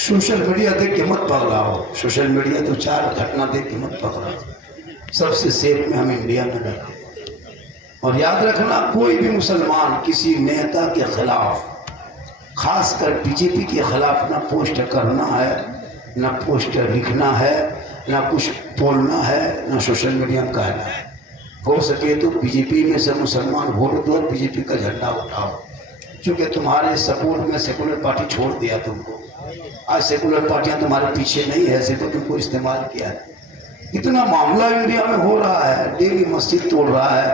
Social media देख के मत पकड़ाओ। सोशल मीडिया तो चार घटना देख के मत पकड़ाओ। सबसे सेफ में हम इंडिया में रहते। और याद रखना, कोई भी मुसलमान किसी नेता के खिलाफ, खासकर बीजेपी के खिलाफ, ना पोस्ट करना है, ना पोस्टर लिखना है, ना कुछ बोलना है, ना सोशल मीडिया में कहना है। हो सके तो बीजेपी में से मुसलमान वोट दो, बीजेपी का झंडा उठाओ। क्योंकि तुम्हारे सपोर्ट में सेकुलर पार्टी छोड़ दिया तुमको। आज सेकुलर पार्टियां तुम्हारे पीछे नहीं है, सिर्फ तुमको इस्तेमाल किया है। इतना मामला इंडिया में हो रहा है, डेली मस्जिद तोड़ रहा है,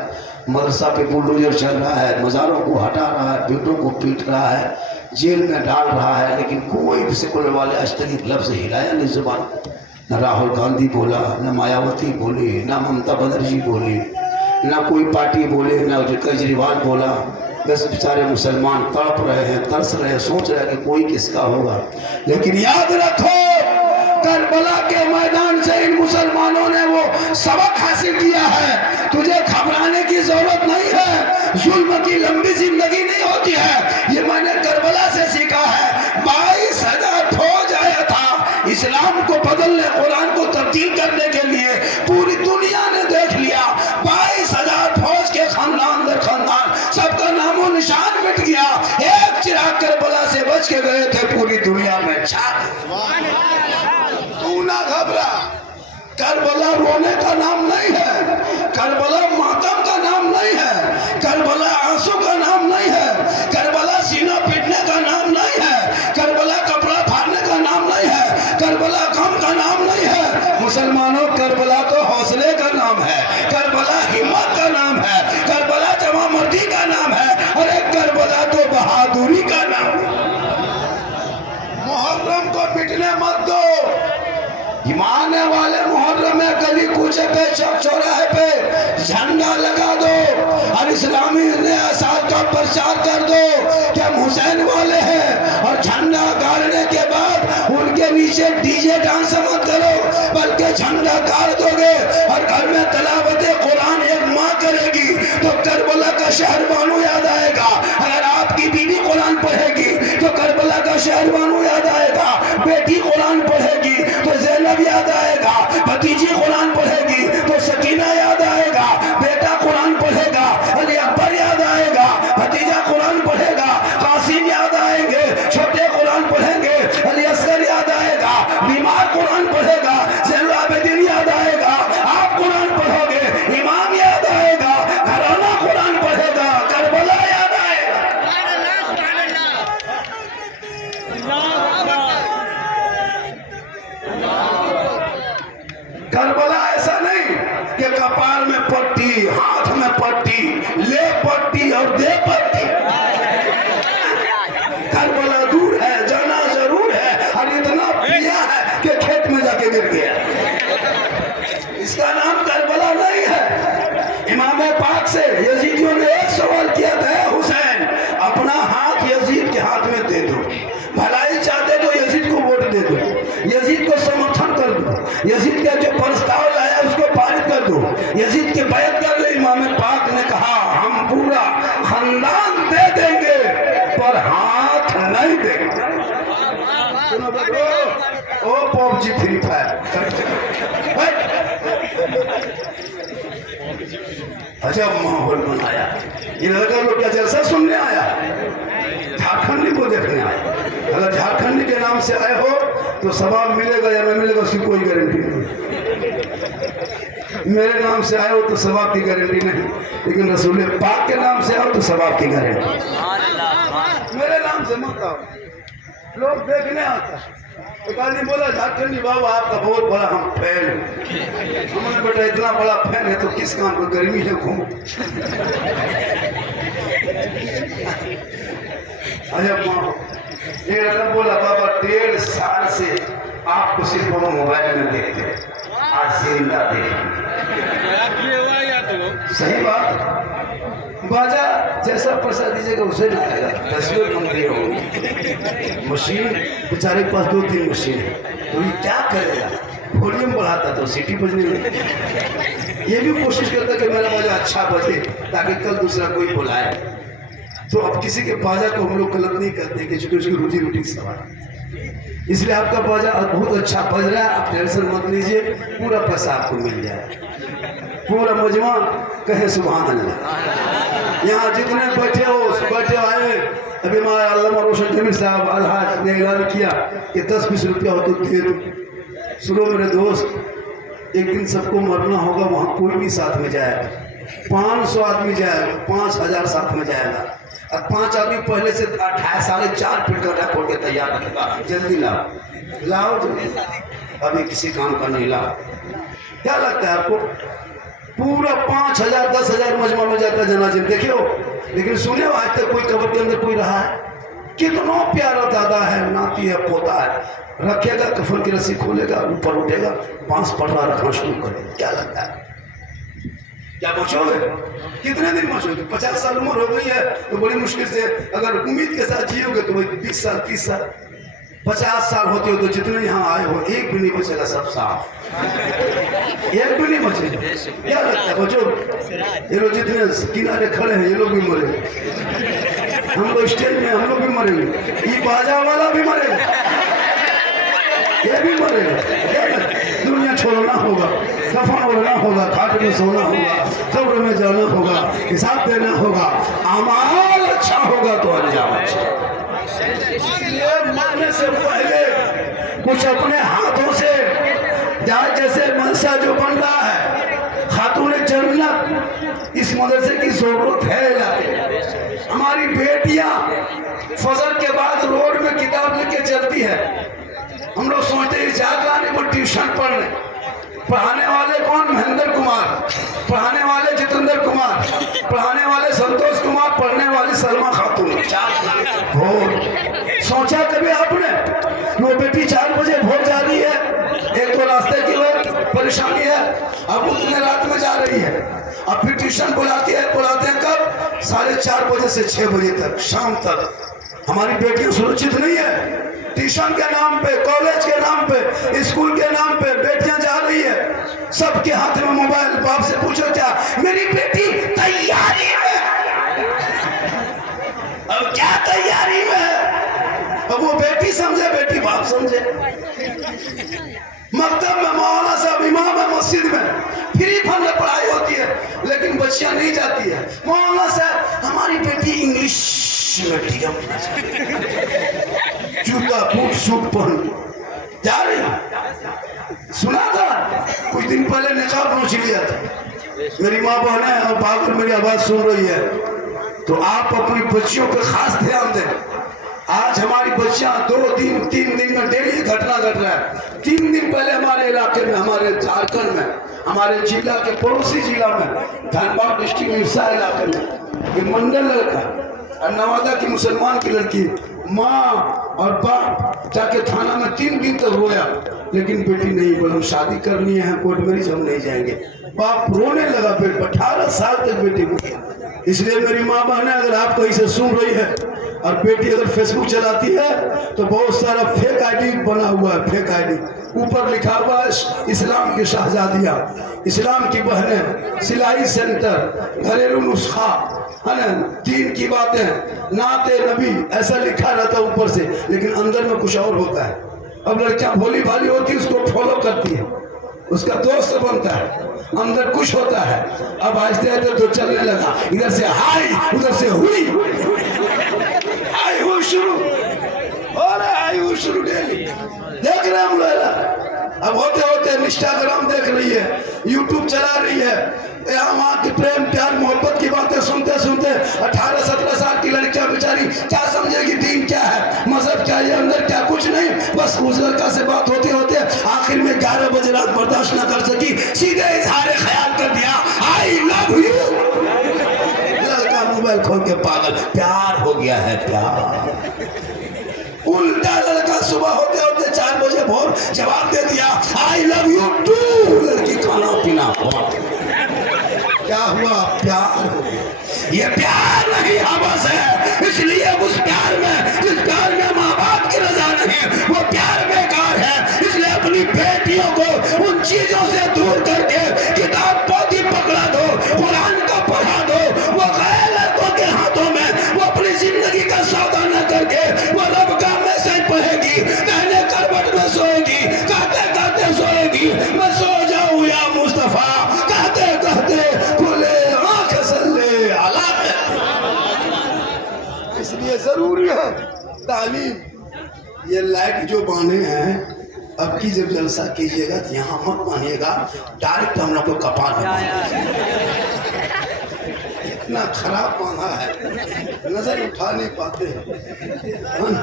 मदरसा पे बुलडोजर चल रहा है, मज़ारों को हटा रहा है, बेटों को पीट रहा है, जेल में डाल रहा है, लेकिन कोई भी सेकुलर वाले आज तक एक लफ्ज़ हिलाया नहीं जुबान को। न राहुल गांधी बोला, न मायावती बोली, न ममता बनर्जी बोली, न कोई पार्टी बोले, न केजरीवाल बोला। बस बेचारे मुसलमान तड़प रहे हैं, तरस रहे हैं, सोच रहे हैं कि कोई किसका होगा। लेकिन याद रखो, करबला के मैदान से इन मुसलमानों ने वो सबक हासिल किया है। तुझे घबराने की जरूरत नहीं है। जुल्म की लंबी जिंदगी नहीं होती है, ये मैंने करबला से सीखा है। 22,000 फौज आया था इस्लाम को बदलने, कुरान को तब्दील करने के लिए। पूरी दुनिया ने देख लिया, 22,000 फौज के खानदान दर खानदान सबका नामो निशान मिट गया। एक चिराग करबला से बच के गए थे, पूरी दुनिया में छा। तू ना घबरा। करबला रोने का नाम नहीं है, करबला मातम का नाम नहीं है, करबला आंसू का नाम नहीं है, करबला सीना पीटने का नाम नहीं है, करबला कपड़ा फाड़ने का नाम नहीं है, करबला गम का नाम नहीं है। मुसलमानों, करबला तो हौसले का नाम है, करबला हिम्मत का नाम है, करबला जवामर्दी का नाम है, और एक करबला तो बहादुरी का नाम है। मुहर्रम को मिटने मत दो। मानने वाले मुहर्रम में गली कूचे पे, चौक चौराहे पे झंडा लगा दो और इस्लामी नया साल का प्रचार कर दो कि हम हुसैन वाले हैं। और झंडा गाड़ने के बाद उनके नीचे डीजे डांस मत करो, बल्कि झंडा गाड़ दोगे और घर में तलावते कुरान एक माँ करेगी तो करबला का शहर बानू याद आएगा। अगर आपकी बीवी कुरान पढ़ेगी तो करबला का शहर बानू याद आएगा। बेटी कुरान पढ़ेगी तो ज़ैनब याद आएगा। भतीजी कुरान पढ़ेगी तो सकीना याद आएगा। बेटा कुरान पढ़ेगा, अली अकबर याद आएगा। भतीजा कुरान पढ़ेगा, कासिम याद आएंगे। छोटे कुरान पढ़ेंगे, अली असगर याद आएगा। बीमार कुरान पढ़ेगा, ज़ैनुल आबिदीन याद आएगा। आप कुरान पढ़ोगे, इमाम याद आएगा। घराना कुरान पढ़ेगा, करबला याद आएगा। करबला ऐसा नहीं कि कपार में पट्टी, हाथ में पट्टी, ले पट्टी और दे पट्टी। करबला दूर है, जाना जरूर है, और इतना पिया है कि खेत में जाके गिर गया। इसका नाम करबला नहीं है। इमाम पाक से यजीदियों ने एक सवाल किया था, हुसैन अपना हाथ यजीद के हाथ में दे दो, भलाई चाहते तो यजीद को वोट दे दो, यजीद को समर्थन कर दो, यजीद का जो प्रस्ताव लाया उसको पारित कर दो, यजीद की बैत कर ले। इमाम पाक ने कहा, हम पूरा खानदान दे देंगे पर हाथ नहीं देंगे। ओ पबजी फ्री फायर। अच्छा माहौल बनाया, ये लड़का लोग क्या जलसा सुनने आया, झारखंडी को देखने आया। अगर झारखंडी के नाम से आए हो तो सवाब मिलेगा या न मिलेगा उसकी कोई गारंटी नहीं। मेरे नाम से आए हो तो सवाब की गारंटी नहीं, लेकिन रसूल पाक के नाम से आओ तो सवाब की गारंटी। मेरे नाम से मत आओ, लोग देखने आता है। तो गाली बोला, झारखंडी बाबा आपका बहुत बड़ा हम फैन हैं। हमने बेटा इतना बड़ा फैन है तो किस काम को, गर्मी है घूमो। अजब माँ, ये लड़का बोला, बाबा 1.5 साल से आपको सिर्फ वो मोबाइल में देखते हैं, आज जिंदा देख। सही बात। बाजा जैसा पैसा दीजिएगा उसे नहीं आएगा। तस्वीर मंत्री होगी, मशीन बेचारे के पास 2-3 मशीन है, तो ये क्या करेगा? वॉल्यूम बढ़ाता तो सीटी बजने लगी। ये भी कोशिश करता कि मेरा बाजा अच्छा बजे ताकि कल दूसरा कोई बुलाए। तो अब किसी के बाजा को हम लोग गलत नहीं करते कि चूंकि उसकी रोजी रोटी का सवाल। इसलिए आपका बाजार बहुत अच्छा बज रहा है, आप टेंशन मत लीजिए, पूरा पैसा आपको मिल जाए। पूरा मजमा कहे सुभान अल्लाह। यहाँ जितने बैठे हो बैठे आए, अभी हमारे अल्लामा रोशन जमीर साहब अलहाज ने ऐलान किया कि 10-20 रुपया हो तो दे दो। सुनो मेरे दोस्त, एक दिन सबको मरना होगा, वहाँ कोई भी साथ में जाएगा, 500 आदमी जाएगा, 5000 साथ में जाएगा, और 5 आदमी पहले से 4.5 फीट का गड्ढा खोल के तैयार रखेगा। जल्दी लाओ लाओ जल्दी, अभी किसी काम का नहीं लाओ। क्या लगता है आपको? पूरा 5000 10,000 मजमा में जाता है जनाजे में, देखियो। लेकिन सुने हो आज तक कोई कब्र के अंदर कोई रहा है? कितना प्यारा दादा है, नाती है, पोता है, रखेगा कफन की रस्सी खोलेगा, ऊपर उठेगा, बांस पटरा रखना शुरू करेगा। क्या लगता है क्या बचोगे? कितने दिन बचोगे? 50 साल उम्र हो गई है तो बड़ी मुश्किल से अगर उम्मीद के साथ जियोगे तो 20 साल 30 साल। 50 साल होते हो तो जितने यहाँ आए हो एक भी नहीं बचेगा, सब साफ, एक भी नहीं बचेगा। क्या लगता है बचोगे? ये लोग जितने किनारे खड़े हैं ये लोग भी मरेंगे, हम लोग स्टेज में हम लोग भी मरेंगे, ये बाजा वाला भी मरेगा, ये भी मरेगा। दुनिया छोड़ना होगा, कफन ओढ़ना होगा, खाट में सोना होगा, कब्र में जाना होगा, हिसाब देना होगा, अमाल अच्छा होगा तो अंजाम अच्छा। इसलिए मरने से पहले कुछ अपने हाथों से जाए, जैसे मनसा जो बन रहा है, खातून जन्नत इस मदरसे की जरूरत है इलाके। हमारी बेटियां फजर के बाद रोड में किताब लेके चलती है, हम लोग सोचते हैं जाकर आने को ट्यूशन पढ़ने। पढ़ाने वाले कौन? महेंद्र कुमार, पढ़ाने वाले जितेंद्र कुमार, पढ़ाने वाले संतोष कुमार, पढ़ने वाली सलमा खातून। भोर सोचा कभी आपने वो बेटी 4 बजे भोर जा रही है, एक तो रास्ते की परेशानी है, अब उतने रात में जा रही है, अब फिर ट्यूशन बुलाते हैं कब? 4:30 बजे से 6 बजे तक, शाम तक। हमारी बेटियां सुरक्षित नहीं है। ट्यूशन के नाम पे, कॉलेज के नाम पे, स्कूल के नाम पे बेटियां जा रही है, सबके हाथ में मोबाइल। बाप से पूछो क्या? मेरी बेटी तैयारी में। अब क्या तैयारी में है? अब वो बेटी समझे, बेटी बाप समझे। मकतब में मौलाना साहब इमाम है, मस्जिद में फ्री फंड पढ़ाई होती है, लेकिन बच्चियां नहीं जाती है। मौलाना साहब हमारी बेटी इंग्लिश मीडियम जूता बूट सूट पहन जा रही। सुना था कुछ दिन पहले निकाब नोच लिया था। मेरी माँ बहन है और बाबर मेरी आवाज सुन रही है, तो आप अपनी बच्चियों पर खास ध्यान दें। आज हमारी बच्चियां 2-3 दिन में डेली घटना घट रहा है। 3 दिन पहले हमारे इलाके में, हमारे झारखंड में, हमारे जिला के पड़ोसी जिला में, धनबाद डिस्ट्रिक्ट मिर्सा इलाके में एक मंडल लड़का और नवादा की मुसलमान की लड़की, माँ और बाप जाके थाना में 3 दिन तक रोया, लेकिन बेटी नहीं बोला हम शादी करनी है, कोर्ट मैरिज हम नहीं जाएंगे। बाप रोने लगा, बेटी 18 साल तक बेटी को। इसलिए मेरी माँ बहन, अगर आप कहीं से सुन रही है और बेटी अगर फेसबुक चलाती है तो बहुत सारा फेक आईडी बना हुआ है, फेक आईडी, ऊपर लिखा हुआ है इस्लाम की शहजादियाँ, इस्लाम की बहनें, सिलाई सेंटर, घरेलू नुस्खा, है ना, दीन की बातें, नाते नबी, ऐसा लिखा रहता है ऊपर से, लेकिन अंदर में कुछ और होता है। अब लड़कियां भोली भाली होती है, उसको फॉलो करती है, उसका दोस्त बनता है, अंदर कुछ होता है। अब आहिस्ते आहिस्ते तो चलने लगा, इधर से हाई उधर से हुई, हाई हुई शुरू, और हाई हुई शुरू डेली देख रहे हम लोग। अब होते होते इंस्टाग्राम देख रही है, यूट्यूब चला रही है, यहाँ वहाँ की प्रेम प्यार मोहब्बत की बातें सुनते सुनते 18-17 साल की लड़कियां बेचारी क्या समझेगी दीन क्या है, मजहब क्या है, अंदर क्या, कुछ नहीं। बस उस लड़का से बात होते होते आखिर में 11 बजे रात बर्दाश्त न कर सकी, सीधे इजहार ख्याल कर दिया, आई लव यू। लड़का मोबाइल खोल के पागल, प्यार हो गया है, प्यार। उल्टा लड़का सुबह होते होते 4 बजे भोर जवाब दे दिया, आई लव यू टू। लड़की खाना पीना हुआ, क्या हुआ? प्यार हो गया। ये प्यार नहीं हवस है, इसलिए उस प्यार में, जिस प्यार में माँ बाप की रजा नहीं, वो प्यार बेकार है। इसलिए अपनी बेटियों को उन चीजों से दूर करके किताब पोथी पकड़ा दो, कुरान का पढ़ा दो। वो गैर लड़कों के हाथों में वो अपनी जिंदगी का सौदा न करके वो रब का मैसेज पढ़ेगी ये लाइट जो बांधे हैं, अब की जब जलसा कीजिएगा तो यहाँ मत बांधिएगा, डायरेक्ट हम लोग को कपाल में बांधिएगा। इतना खराब बांधा है, नजर उठा नहीं पाते है ना।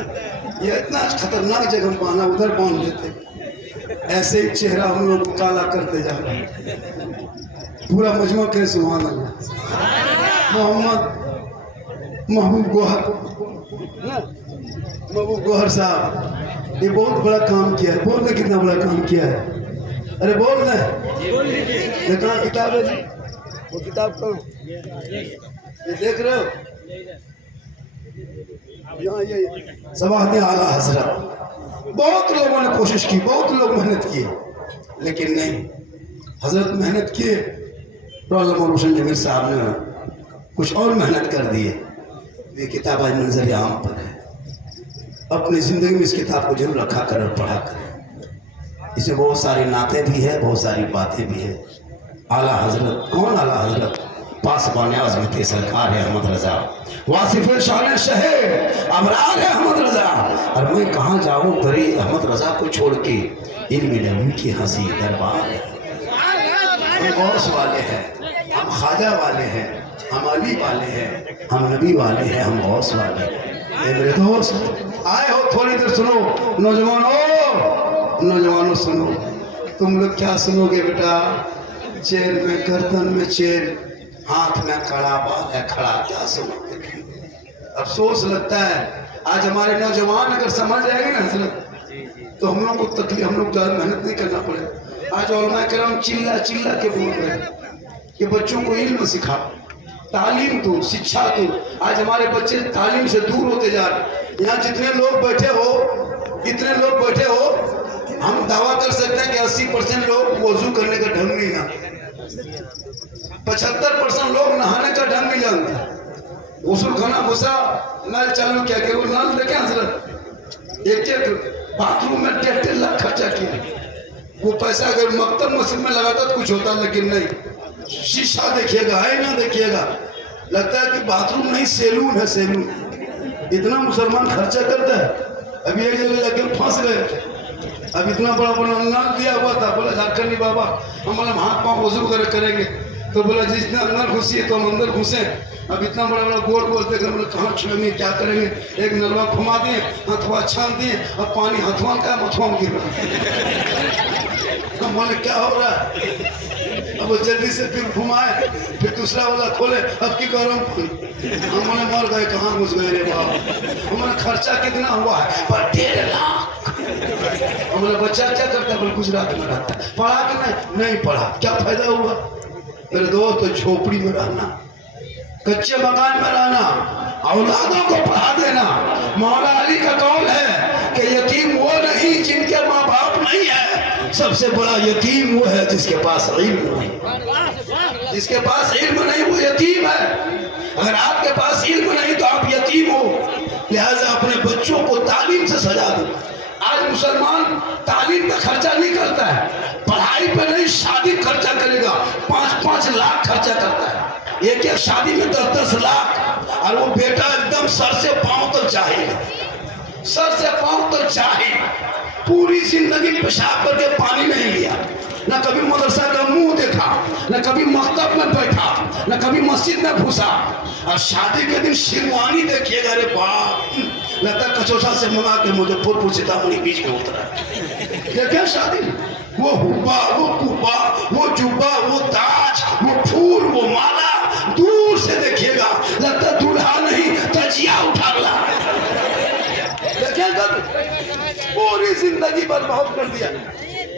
ये इतना खतरनाक जगह बांधा, उधर बांध देते, ऐसे ही चेहरा हम लोग को काला करते जा रहे हैं। पूरा मजमा के सुभान अल्लाह। मोहम्मद महबूब गौहर साहब, ये बहुत बड़ा काम किया है। बोल दे कितना बड़ा काम किया है। अरे बोल दे, ये कहाँ किताब है जी? वो किताब कहाँ? ये देख रहे हो यहाँ, ये सवाहते आला हजरत। बहुत लोगों ने कोशिश की, बहुत लोग मेहनत किए, लेकिन नहीं। हजरत मेहनत किए तो अल्लामा रोशन जमीर साहब ने कुछ और मेहनत कर दी है। ये किताब आज मंजर आम पर है। अपनी ज़िंदगी में इस किताब को जरूर रखा कर और पढ़ा करें। इसमें बहुत सारी नातें भी है, बहुत सारी बातें भी है। आला हजरत, कौन आला हजरत? पासबान आज़मत सरकार है अहमद रजा, वासिफ शान शहे अबरार है अहमद रजा। और मैं कहाँ जाऊँ दरी अहमद रजा को छोड़ के, इल्म नबी की हंसी दरबार है। हम गौस वाले हैं, हम ख्वाजा वाले हैं, हम अली वाले हैं, हम नबी वाले हैं, हम गौस वाले हैं। मेरे दोस्त आए हो, थोड़ी देर सुनो। नौजवानों सुनो। तुम लोग क्या सुनोगे बेटा? चेन में, गर्दन में चेन, हाथ में कड़ा, बाल है खड़ा, क्या सुनोगे? अफसोस लगता है आज हमारे नौजवान अगर समझ जाएंगे ना हजरत, तो हम लोग को तकलीफ, हम लोग ज़्यादा मेहनत नहीं करना पड़ेगा। आज उलमा किराम चिल्ला चिल्ला के बोल रहे हैं कि बच्चों को इल्म सिखाओ, तालीम दो, शिक्षा दो। आज हमारे बच्चे तालीम से दूर होते जा रहे। यहाँ जितने लोग बैठे हो, इतने लोग बैठे हो, हम दावा कर सकते हैं कि 80% लोग वजू करने का ढंग नहीं जानते, 75% लोग नहाने का ढंग नहीं जानते। गुस्ल खाना घुसा, नल चालू क्या कि वो नल देखे हजरत, एक बाथरूम में 1.5 लाख खर्चा किया। वो पैसा अगर मकतब मस्जिद में लगाता तो कुछ होता, लेकिन नहीं। शीशा देखिएगा, आईना देखिएगा, लगता है कि बाथरूम नहीं सैलून है, सैलून। इतना मुसलमान खर्चा करता है। अभी एक जगह जाके फंस गए। अब इतना बड़ा बड़ा नल दिया हुआ था, बोला झारखंडी बाबा हम बोला हाथ पाँव वजू करेंगे, तो बोला जितना अंदर घुसी है तो हम अंदर घुसे। अब इतना बड़ा बड़ा गोल गोल देख बोले कहाँ छुएंगे, क्या करेंगे? एक नलवा घुमा दिए, हथवा छान दिए, अब पानी हथवा का मथवा में गिर रहा। हम बोले क्या हो रहा है? अब वो जल्दी से फिर घुमाए, फिर दूसरा वाला खोले, अब की करो? हम बोले मर गए, कहाँ घुस गए रे बाप। हमारा खर्चा कितना हुआ है? पर 1.5 लाख। हमारा बच्चा क्या करता है? बोले गुजरात में रहता है। पढ़ा कि नहीं पढ़ा, क्या फायदा हुआ? मेरे दोस्त तो झोपड़ी में रहना, कच्चे मकान में रहना, औलादों को पढ़ा देना। मौला अली का कौल है कि यतीम वो नहीं जिनके माँ बाप नहीं है, सबसे बड़ा यतीम वो है जिसके पास इल्म नहीं। जिसके पास इल्म नहीं वो यतीम है। अगर आपके पास इल्म नहीं तो आप यतीम हो। लिहाजा अपने बच्चों को तालीम से सजा दो। आज मुसलमान तालीम का खर्चा नहीं करता है, पढ़ाई पे नहीं, शादी खर्चा करेगा। 5-5 लाख खर्चा करता है एक शादी में, 10-10 लाख। और वो बेटा एकदम सर से पांव तक चाहिए, सर से पांव तक चाहिए। पूरी जिंदगी पेशाब करके पानी नहीं लिया, न कभी मदरसा का मुंह देखा, न कभी मकतब में बैठा, न कभी मस्जिद में घुसा। और शादी के दिन शेरवानी देखिएगा, अरे बाप, लगता कचौसा से मंगा के मुजफ्फरपुर सीतामढ़ी बीच में उतरा। देखे शादी, वो हुब्बा, वो कुब्बा, वो जुब्बा, वो ताज, वो फूल, वो माला, दूर से देखिएगा लगता दूल्हा नहीं तजिया उठा ला। देखिएगा पूरी जिंदगी बर्बाद कर दिया।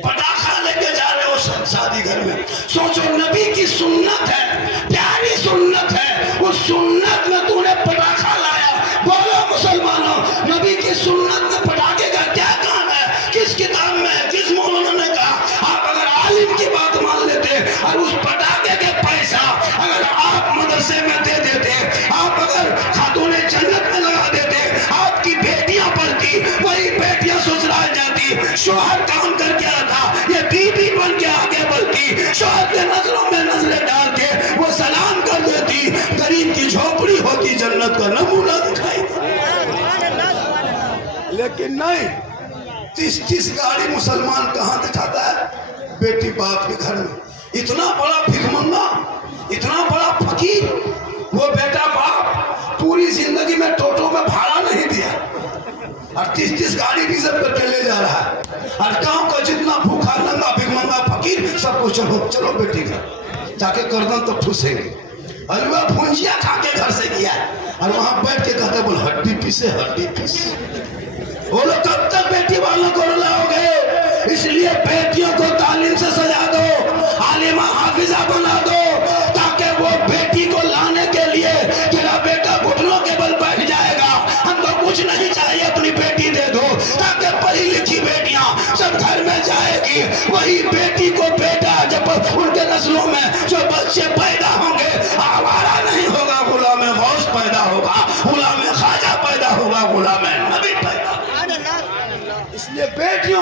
पटाखा लेके जा रहे हो शादी घर में, सोचो नबी की सुन्नत है, प्यारी सुन्नत है, उस सुन्नत में तूने पटाखा लाया। बोलो मुसलमानों, नबी की सुन्नत में पटाखे का क्या काम है? किस किताब में, किस मौलाना ने कहा? आप अगर आलिम की बात मान लेते और उस पटाखे के पैसा अगर आप मदरसे में दे देते, आप अगर खातूने जन्नत में लगा देते, आपकी बेटियां पढ़ती, वही बेटियां ससुराल जाती। शोहर काम करके आता, ये बीबी बन के आगे बढ़ती, शोहर के नजरों में नजरें डाल के वो सलाम कर देती। गरीब की झोपड़ी होती, जन्नत का नमूना दिखाई। लेकिन नहीं, 30-30 गाड़ी मुसलमान कहाँ दिखाता है? बेटी बाप के घर में। इतना बड़ा भिखमंगा, इतना बड़ा फकीर, वो बेटा बाप पूरी जिंदगी में टोटो में भाड़ा नहीं दिया और 30-30 गाड़ी रिजर्व करके ले जा रहा है। और गांव का जितना भूखा नंगा भिखमंगा फकीर सबको चलो चलो बेटी घर जाके गर्दन तो ठूसेंगे। हलवा भुंजिया खा के घर से गया और वहां बैठ के कहते बोल हड्डी पीसे हड्डी पीस। बोलो कब तक बेटी वालों को रुलाओगे? इसलिए बेटियों को तालीम से सजा दो, आलिमा हाफिजा बना दो, ताकि वो बेटी को लाने के लिए तेरा बेटा घुटनों के बल बैठ जाएगा। हमको कुछ नहीं चाहिए, अपनी बेटी दे दो, ताकि पढ़ी लिखी बेटियां सब घर में जाएगी। वही बेटी को बेटा जब उनके नस्लों में जो बच्चे पैदा होंगे, आवारा नहीं होगा, गुलाम गौस पैदा होगा, गुलाम ख्वाजा पैदा होगा, गुलाम नबी पैदा। इसलिए बेटियों